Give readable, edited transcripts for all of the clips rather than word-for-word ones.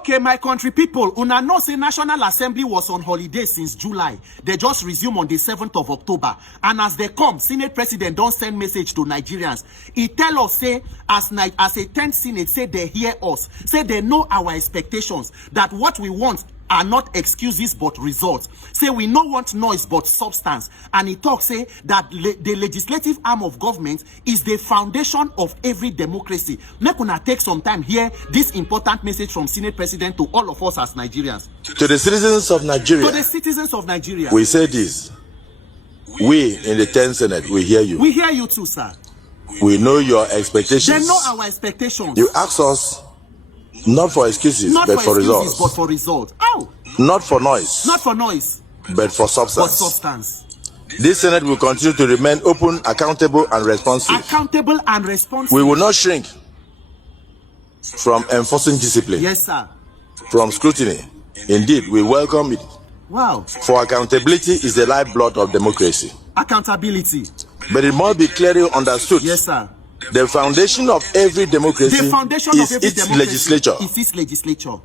Okay, my country people, una know say National Assembly was on holiday since July. They just resume on the 7th of October. And as they come, Senate President don't send message to Nigerians. He tell us, say, as a 10th Senate, say they hear us. Say they know our expectations. That what we want are not excuses but results. Say we no want noise but substance. And he talks, say, that the legislative arm of government is the foundation of every democracy. Make una take some time here, this important message from Senate President to all of us as Nigerians. To the citizens of Nigeria. To the citizens of Nigeria. We say this. We in the 10th Senate, we hear you. We hear you too, sir. We know your expectations. They know our expectations. You ask us not for excuses, but for results. But for results. Ow! Not for noise. Not for noise. But for substance. For substance. This Senate will continue to remain open, accountable, and responsive. Accountable and responsive. We will not shrink from enforcing discipline. Yes, sir. From scrutiny. Indeed, we welcome it. Wow. For accountability is the lifeblood of democracy. Accountability. But it must be clearly understood. Yes, sir. The foundation of every democracy is its legislature. Is its legislature.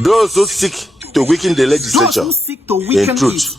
Those who seek to weaken the legislature, those who seek to weaken in truth,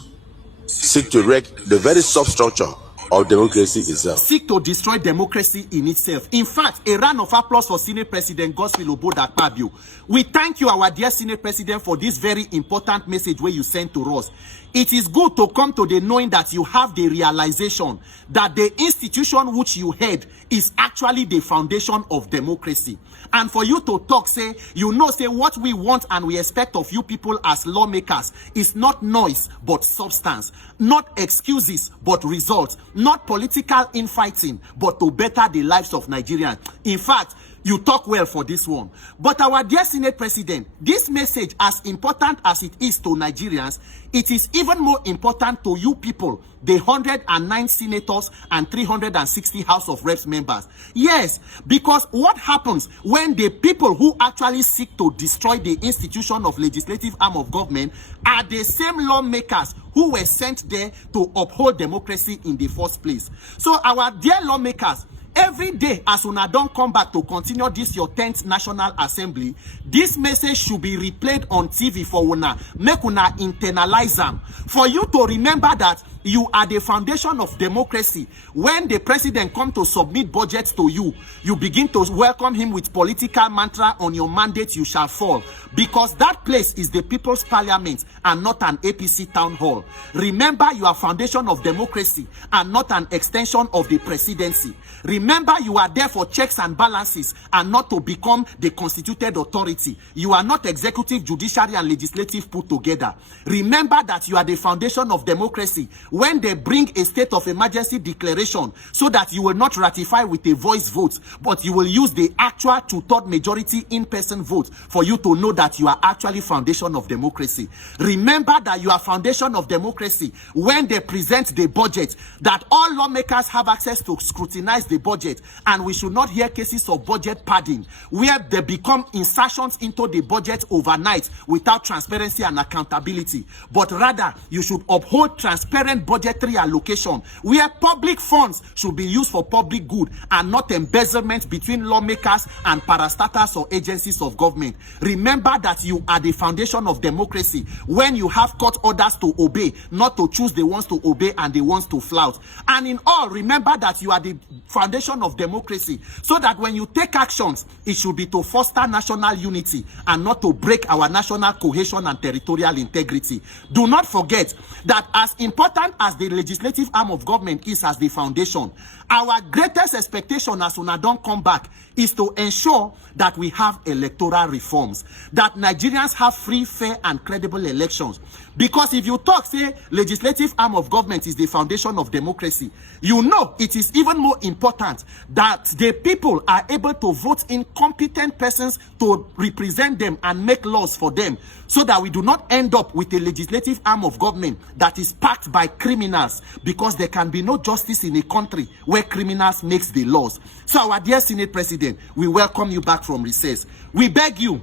seek to wreck the very substructure of democracy itself. Seek to destroy democracy in itself. In fact, a round of applause for Senate President GODSWILL AKPABIO. We thank you, our dear Senate President, for this very important message where you sent to us. It is good to come to the knowing that you have the realization that the institution which you head is actually the foundation of democracy. And for you to talk, say, you know, say what we want and we expect of you people as lawmakers is not noise, but substance. Not excuses, but results. Not political infighting, but to better the lives of Nigerians. In fact, you talk well for this one. But our dear Senate President, this message, as important as it is to Nigerians, it is even more important to you people, the 109 senators and 360 House of Reps members. Yes, because what happens when the people who actually seek to destroy the institution of legislative arm of government are the same lawmakers who were sent there to uphold democracy in the first place. So our dear lawmakers, every day as una don't come back to continue this your 10th National Assembly, this message should be replayed on TV for una. Make una internalize them. For you to remember that you are the foundation of democracy. When the president comes to submit budgets to you, you begin to welcome him with political mantra, on your mandate you shall fall. Because that place is the people's parliament and not an APC town hall. Remember, you are foundation of democracy and not an extension of the presidency. Remember, you are there for checks and balances and not to become the constituted authority. You are not executive, judiciary, and legislative put together. Remember that you are the foundation of democracy. When they bring a state of emergency declaration, so that you will not ratify with a voice vote, but you will use the actual two-third majority in-person vote for you to know that you are actually foundation of democracy. Remember that you are foundation of democracy when they present the budget, that all lawmakers have access to scrutinize the budget, and we should not hear cases of budget padding where they become insertions into the budget overnight without transparency and accountability. But rather, you should uphold transparent budgetary allocation where public funds should be used for public good and not embezzlement between lawmakers and parastatals or agencies of government. Remember that you are the foundation of democracy when you have court orders to obey, not to choose the ones to obey and the ones to flout. And in all, remember that you are the foundation of democracy, so that when you take actions, it should be to foster national unity and not to break our national cohesion and territorial integrity. Do not forget that as important as the legislative arm of government is as the foundation, our greatest expectation as una don't come back is to ensure that we have electoral reforms, that Nigerians have free, fair, and credible elections. Because if you talk, say, legislative arm of government is the foundation of democracy, you know it is even more important that the people are able to vote in competent persons to represent them and make laws for them, so that we do not end up with a legislative arm of government that is packed by criminals, because there can be no justice in a country where criminals makes the laws. So our dear Senate President, we welcome you back from recess. We beg you,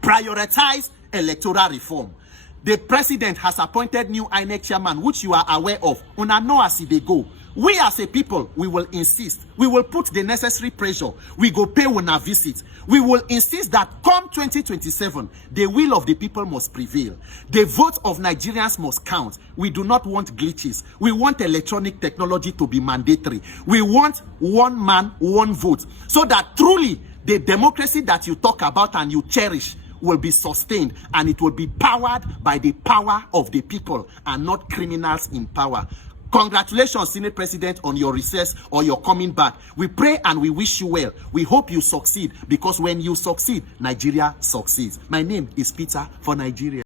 prioritize electoral reform. The president has appointed new INEC chairman, which you are aware of. Una know as they go. We as a people, we will insist. We will put the necessary pressure. We go pay una visit. We will insist that come 2027, the will of the people must prevail. The vote of Nigerians must count. We do not want glitches. We want electronic technology to be mandatory. We want one man, one vote. So that truly the democracy that you talk about and you cherish will be sustained, and it will be powered by the power of the people and not criminals in power. Congratulations, Senate President, on your recess or your coming back. We pray and we wish you well. We hope you succeed, because when you succeed, Nigeria succeeds. My name is Peter for Nigeria.